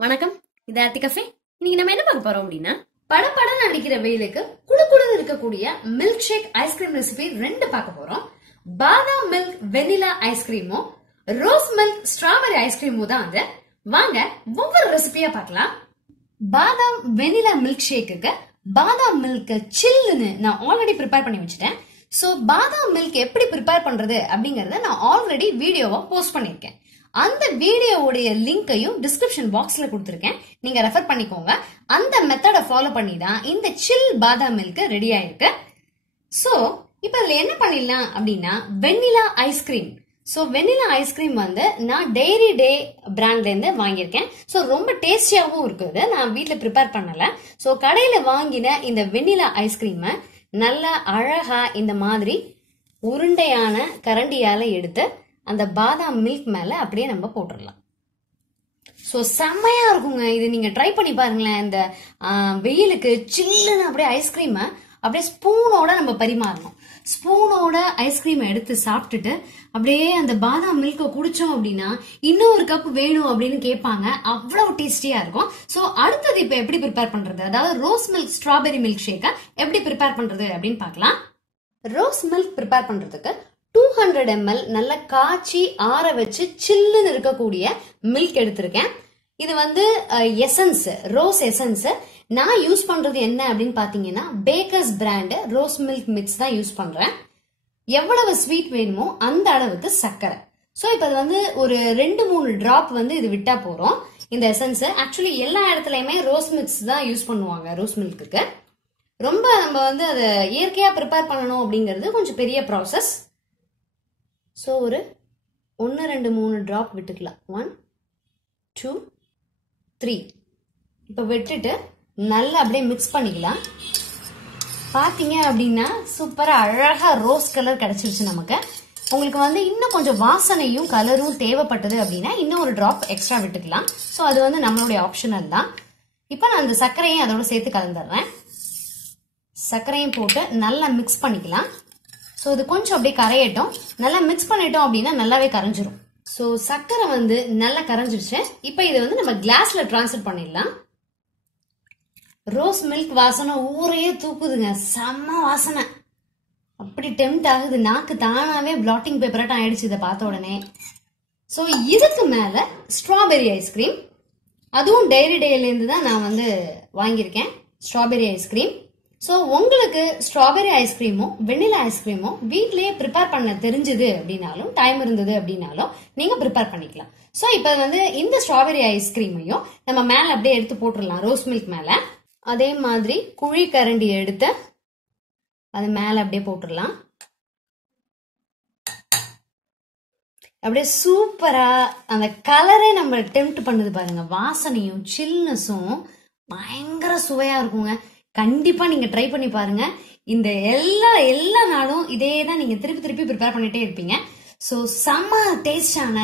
வணக்கம், இது ஆர்த்தி கஃபே. இன்னைக்கு நம்ம என்ன பார்க்க போறோம் அப்படின்னா, படபடன்னு அடிக்கிற வெயிலுக்கு குடுகுடுன்னு இருக்கக்கூடிய மில்க் ஷேக் ஐஸ்கிரீம் ரெசிபி ரெண்டு பார்க்க போறோம். பாதாம் மில்க் வெனிலா ஐஸ்கிரீமும் ரோஸ் மில்க் ஸ்ட்ராபெரி ஐஸ்கிரீமும் தான் அது. வாங்க ஒவ்வொரு ரெசிபியா பார்க்கலாம். பாதாம் வெனிலா மில்க் ஷேக்குக்கு பாதாம் மில்க் சில்லுன்னு நான் ஆல்ரெடி ப்ரிப்பேர் பண்ணி வச்சுட்டேன். சோ பாதாம் மில்க் எப்படி ப்ரிப்பேர் பண்றது அப்படிங்கறத நான் ஆல்ரெடி வீடியோவா போஸ்ட் பண்ணிருக்கேன். அந்த வீடியோவுடைய லிங்கையும் டிஸ்கிரிப்ஷன் பாக்ஸ்ல கொடுத்திருக்கேன், நீங்க ரெஃபர் பண்ணிக்கோங்க. அந்த மெத்தட ஃபாலோ பண்ணி தான் இந்த சில் பாதாம் மில்க் ரெடி ஆயிருக்கு. சோ இப்ப இதுல என்ன பண்ணிடலாம் அப்படின்னா, vanilla ice cream. So vanilla ice cream வந்து நான் டெய்ரி டே பிராண்ட்ல இருந்து வாங்கியிருக்கேன். சோ ரொம்ப டேஸ்டியாவும் இருக்குது. நான் வீட்டுல ப்ரிப்பேர் பண்ணல. சோ கடையில வாங்கின இந்த வெண்ணிலா ஐஸ்கிரீமை நல்லா அழகா இந்த மாதிரி உருண்டையான கரண்டியால எடுத்து அந்த பாதாம் மில்க் மேல அப்படியே நம்ம போட்டுடலாம். சோ செம்மையா இருக்குங்க. இது நீங்க ட்ரை பண்ணி பாருங்களேன். இந்த வெயிலுக்கு சில்லுன்னு அப்படியே ஐஸ்கிரீமை அப்படியே ஸ்பூனோட நம்ம பரிமாறணும். ஸ்பூனோட ஐஸ்கிரீம் எடுத்து சாப்பிட்டுட்டு அப்படியே அந்த பாதாம் மில்க குடிச்சோம் அப்படின்னா இன்னொரு கப் வேணும் அப்படின்னு கேட்பாங்க. அவ்வளவு டேஸ்டியா இருக்கும். சோ அடுத்தது இப்ப எப்படி ப்ரிப்பேர் பண்றது, அதாவது ரோஸ் மில்க் ஸ்ட்ராபெரி மில்க் ஷேக்கை எப்படி ப்ரிப்பேர் பண்றது அப்படின்னு பார்க்கலாம். ரோஸ் மில்க் ப்ரிப்பேர் பண்றதுக்கு 200 ml நல்ல காய்ச்சி ஆற வச்சு சில்லுன்னு இருக்கக்கூடிய மில்க் எடுத்திருக்கேன். இது வந்து எசன்ஸ், ரோஸ் எசன்ஸ். நான் யூஸ் பண்றது என்ன அப்படின்னு பாத்தீங்கன்னா, Bakers brand rose milk mix தான் யூஸ் பண்றேன். எவ்வளவு ஸ்வீட் வேணுமோ அந்த அளவுக்கு சர்க்கரை. சோ இப்ப அது வந்து ஒரு 2-3 டிராப் வந்து இது விட்டா போறோம். இந்த எசன்ஸ் ஆக்சுவலி எல்லா இடத்துலயுமே ரோஸ் மிக்ஸ் தான் யூஸ் பண்ணுவாங்க. ரோஸ் மில்க்கு ரொம்ப நம்ம வந்து அதை இயற்கையா ப்ரிப்பேர் பண்ணணும் அப்படிங்கிறது கொஞ்சம் பெரிய ப்ராசஸ். சோ ஒரு 1 2 3 டிராப் விட்டுக்கலாம். 1 2 3 இப்ப விட்டுட்டு நல்லா அப்படியே மிக்ஸ் பண்ணிக்கலாம். பாத்தீங்க அப்படின்னா சூப்பரா அழகா ரோஸ் கலர் கிடைச்சிருச்சு நமக்கு. உங்களுக்கு வந்து இன்னும் கொஞ்சம் வாசனையும் கலரும் தேவைப்பட்டது அப்படின்னா இன்னும் ஒரு டிராப் எக்ஸ்ட்ரா விட்டுக்கலாம். சோ அது வந்து நம்மளுடைய ஆப்ஷனல் தான். இப்ப நான் அந்த சர்க்கரையும் அதோட சேர்த்து கலந்துடுறேன். சர்க்கரையும் போட்டு நல்லா மிக்ஸ் பண்ணிக்கலாம். சோ இது கொஞ்சம் அப்படியே கரையட்டும். நல்லா மிக்ஸ் பண்ணிட்டோம் அப்படின்னா நல்லாவே கரைஞ்சிரும். சோ சர்க்கரை வந்து நல்லா கரைஞ்சிருச்சு. இப்ப இதை வந்து நம்ம கிளாஸ்ல டிரான்ஸ்ஃபர் பண்ணிடலாம். ரோஸ் மில்க் வாசனை ஊரையே தூக்குதுங்க. செம்ம வாசனை, அப்படி டெம்ட் ஆகுது. நாக்கு தானாவே பிளாட்டிங் பேப்பராட்டம் ஆயிடுச்சு இதை பார்த்த உடனே. சோ இதுக்கு மேல ஸ்ட்ராபெரி ஐஸ்கிரீம், அதுவும் டைரி டேல இருந்து தான் நான் வந்து வாங்கியிருக்கேன் ஸ்ட்ராபெரி ஐஸ்கிரீம். சோ உங்களுக்கு ஸ்ட்ராபெரி ஐஸ்கிரீமும் வெண்ணிலா ஐஸ்கிரீமும் வீட்லயே ப்ரிப்பேர் பண்ண தெரிஞ்சது அப்படின்னாலும், டைம் இருந்தது அப்படின்னாலும் நீங்க ப்ரிப்பேர் பண்ணிக்கலாம். சோ இப்ப வந்து இந்த ஸ்ட்ராபெரி ஐஸ்கிரீமையும் நம்ம மேல அப்படியே எடுத்து போட்டுடலாம் ரோஸ் மில்க் மேல. அதே மாதிரி குழி கரண்டி எடுத்து அது மேல அப்படியே போட்டுடலாம். அப்படியே சூப்பரா அந்த கலரே நம்ம டெம்ப்ட் பண்ணுது பாருங்க. வாசனையும் சில்னஸும் பயங்கர சுவையா இருக்குங்க. கண்டிப்பா நீங்க ட்ரை பண்ணி பாருங்க. இந்த எல்லா நாளும் இதே தான் நீங்க திருப்பி ப்ரிப்பேர் பண்ணிட்டே இருப்பீங்க. சோ செம்ம டேஸ்டான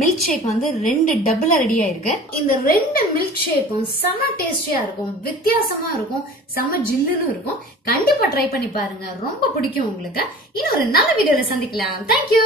மில்க் ஷேக் வந்து 2 டபுளா ரெடி ஆயிருக்கு. இந்த 2 மில்க் ஷேக்கும் செம்ம டேஸ்டியா இருக்கும், வித்தியாசமா இருக்கும், செம்ம ஜில்லுன்னு இருக்கும். கண்டிப்பா ட்ரை பண்ணி பாருங்க, ரொம்ப பிடிக்கும் உங்களுக்கு. இன்னொரு நல்ல வீடியோல சந்திக்கலாம். தேங்க்யூ.